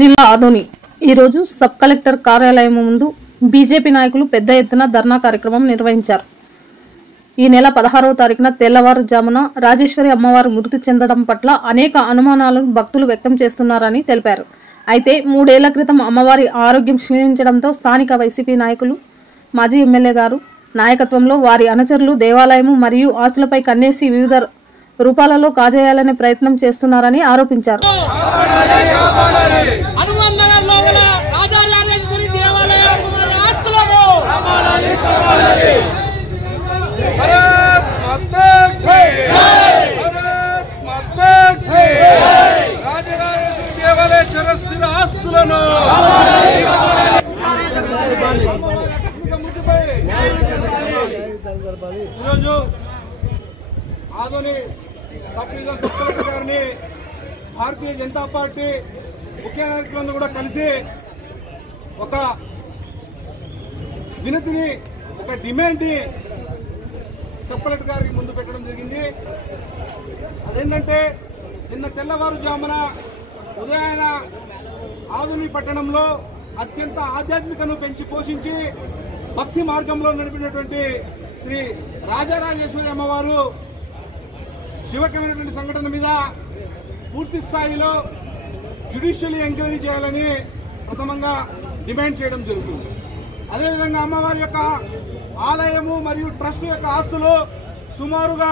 జిల్లా ఆదోని ఈరోజు sub collector కార్యాలయం ముందు బీజేపీ నాయకులు పెద్ద ఎత్తున ధర్నా కార్యక్రమం నిర్వహించారు. ఈ నెల 16వ తారీఖున తెల్లవారుజామున రాజేశ్వరి అమ్మవారు మృతి చెందడం పట్ల అనేక అనుమానాలను భక్తులు వ్యక్తం చేస్తున్నారని తెలిపారు. అయితే 3 ఏళ్ల క్రితం అమ్మవారి ఆరోగ్యం క్షీణించడంతో స్థానిక వైసీపీ నాయకులు మాజీ ఎమ్మెల్యే గారు నాయకత్వంలో వారి అనుచరులు దేవాలయం మరియు ఆస్తులపై కన్నేసి వివిధ రూపాలలో కాజేయాలనే ప్రయత్నం చేస్తున్నారని ఆరోపించారు. ఈరోజు Adoni sub division sub collector గారిని భారతీయ జనతా పార్టీ ముఖ్య నాయకులందరూ కూడా కలిసి ఒక వినతిని, ఒక డిమాండ్ని సబ్ కలెక్టర్ గారికి ముందు పెట్టడం జరిగింది. అదేంటంటే నిన్న తెల్లవారుజామున ఉదయాన ఆదోని పట్టణంలో అత్యంత ఆధ్యాత్మికను పెంచి పోషించి భక్తి మార్గంలో నడిపినటువంటి శ్రీ రాజరాజేశ్వరి అమ్మవారు శివకమైనటువంటి సంఘటన మీద పూర్తి స్థాయిలో జ్యుడిషియల్ ఎంక్వైరీ చేయాలని ప్రథమంగా డిమాండ్ చేయడం జరుగుతుంది. అదేవిధంగా అమ్మవారి యొక్క ఆలయము మరియు ట్రస్ట్ యొక్క ఆస్తులు సుమారుగా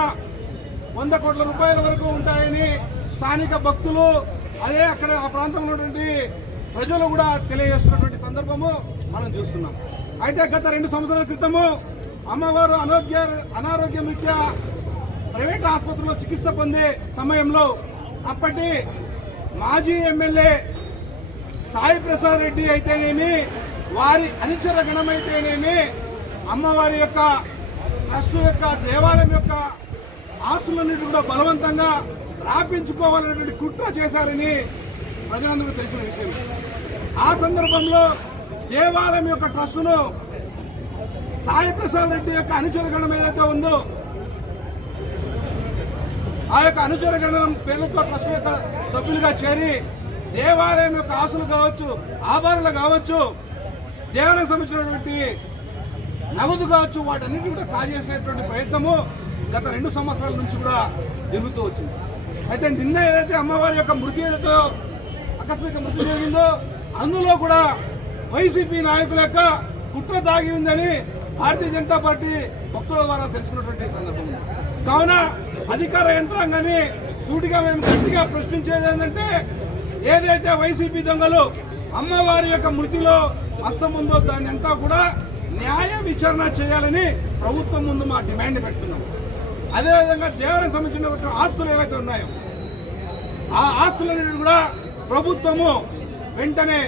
100 కోట్ల రూపాయల వరకు ఉంటాయని స్థానిక భక్తులు, అదే అక్కడ ఆ ప్రాంతంలో ఉన్నటువంటి ప్రజలు కూడా తెలియజేస్తున్నటువంటి సందర్భము మనం చూస్తున్నాం. అయితే గత 2 సంవత్సరాల క్రితము అమ్మవారు అనారోగ్యం రీత్యా ప్రైవేట్ ఆసుపత్రిలో చికిత్స పొందే సమయంలో అప్పటి మాజీ ఎమ్మెల్యే సాయి ప్రసాద్ రెడ్డి అయితేనేమి, వారి అనుచర గణమైతేనేమి అమ్మవారి యొక్క ట్రస్ట్ యొక్క దేవాలయం యొక్క ఆస్తులన్నిటి కూడా బలవంతంగా రాపించుకోవాలనేటువంటి కుట్ర చేశారని ప్రజలందరూ తెలిసిన విషయం. ఆ సందర్భంలో దేవాలయం యొక్క ట్రస్టును సాయి ప్రసాద్ రెడ్డి యొక్క అనుచర గణం ఏదైతే ఉందో ఆ యొక్క అనుచర గణం పేరుతో ట్రస్ట్ యొక్క సభ్యులుగా చేరి దేవాలయం యొక్క ఆస్తులు కావచ్చు, ఆభరణలు కావచ్చు, దేవాలయం సంబంధించినటువంటి నగదు కావచ్చు, వాటన్నిటి కూడా కాజేసేటువంటి ప్రయత్నము గత 2 సంవత్సరాల నుంచి కూడా జరుగుతూ వచ్చింది. అయితే నిన్న ఏదైతే అమ్మవారి యొక్క మృతి ఏదైతే ఆకస్మిక మృతి జరిగిందో అందులో కూడా వైసీపీ నాయకుల యొక్క కుట్ర దాగి ఉందని భారతీయ జనతా పార్టీ భక్తుల ద్వారా తెలుసుకున్నటువంటి సందర్భం. కావున అధికార యంత్రాంగాన్ని సూటిగా మేము గట్టిగా ప్రశ్నించేది ఏంటంటే, ఏదైతే వైసీపీ దొంగలు అమ్మవారి యొక్క మృతిలో హస్తం ఉందో దాన్ని అంతా కూడా న్యాయ విచారణ చేయాలని ప్రభుత్వం ముందు మా డిమాండ్ పెడుతున్నాం. అదేవిధంగా దేవాలయం సంబంధించిన ఆస్తులు ఏవైతే ఉన్నాయో ఆ ఆస్తులన్నిటి కూడా ప్రభుత్వము వెంటనే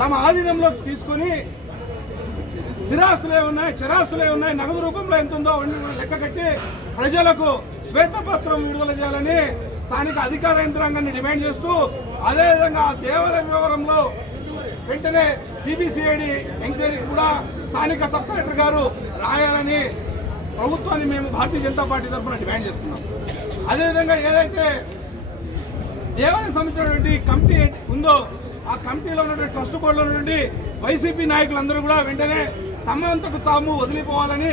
తమ ఆధీనంలోకి తీసుకుని స్థిరాస్తులే ఉన్నాయి, చరాస్తులే ఉన్నాయి, నగదు రూపంలో ఎంత ఉందో లెక్క కట్టి ప్రజలకు శ్వేతపత్రం విడుదల చేయాలని స్థానిక అధికార యంత్రాంగాన్ని డిమాండ్ చేస్తూ, అదేవిధంగా దేవాలయ వ్యవహారంలో వెంటనే సిబిసిఐడి ఎంక్వైరీ కూడా స్థానిక సబ్ కలెక్టర్ గారు రాయాలని ప్రభుత్వాన్ని మేము భారతీయ జనతా పార్టీ తరఫున డిమాండ్ చేస్తున్నాం. అదేవిధంగా ఏదైతే దేవాలయం సంబంధించినటువంటి కమిటీ ఉందో ఆ కమిటీలో ఉన్నటువంటి ట్రస్ట్ బోర్డులో నుండి వైసీపీ నాయకులందరూ కూడా వెంటనే తమంతకు తాము వదిలిపోవాలని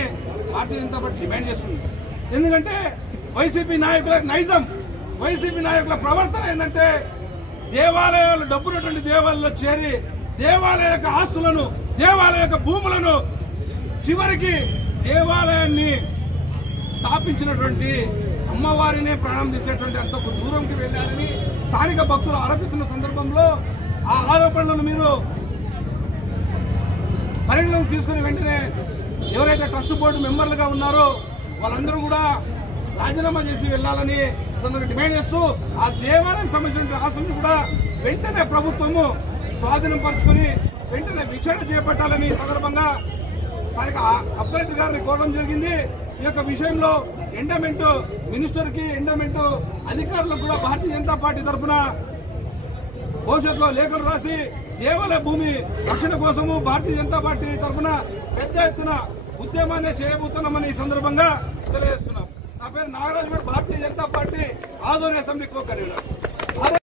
భారతీయ జనతా పార్టీ డిమాండ్ చేస్తుంది. ఎందుకంటే వైసీపీ నాయకుల నైజం, వైసీపీ నాయకుల ప్రవర్తన ఏంటంటే దేవాలయాలు డబ్బున్నటువంటి దేవాలయాల్లో చేరి దేవాలయ యొక్క ఆస్తులను, దేవాలయ యొక్క భూములను, చివరికి దేవాలయాన్ని స్థాపించినటువంటి అమ్మవారినే ప్రాణం తీసేటువంటి అంత దూరంకి వెళ్లారని స్థానిక భక్తులు ఆరోపిస్తున్న సందర్భంలో ఆ ఆరోపణలను మీరు పరిగణలోకి తీసుకుని వెంటనే ఎవరైతే ట్రస్ట్ బోర్డు మెంబర్లుగా ఉన్నారో వాళ్ళందరూ కూడా రాజీనామా చేసి వెళ్లాలని సందర్భంగా డిమాండ్ చేస్తూ ఆ దేవాలయం సంబంధించిన ఆస్తులను కూడా వెంటనే ప్రభుత్వము స్వాధీనం పరుచుకుని వెంటనే విచారణ చేపట్టాలని సందర్భంగా స్థానిక సబ్ కలెక్టర్ గారిని కోరడం జరిగింది. ఈ యొక్క విషయంలో ఎండోమెంట్ మినిస్టర్ కి, ఎండోమెంట్ అధికారులకు కూడా భారతీయ జనతా పార్టీ తరఫున భవిష్యత్తులో లేఖలు రాసి దేవాలయ భూమి రక్షణ కోసము భారతీయ జనతా పార్టీ తరఫున పెద్ద ఎత్తున ఉద్యమాన్ని చేయబోతున్నామని ఈ సందర్భంగా తెలియజేస్తున్నాం. నా పేరు Nagaraju, Bharatiya Janata Party Adoni assembly co convener.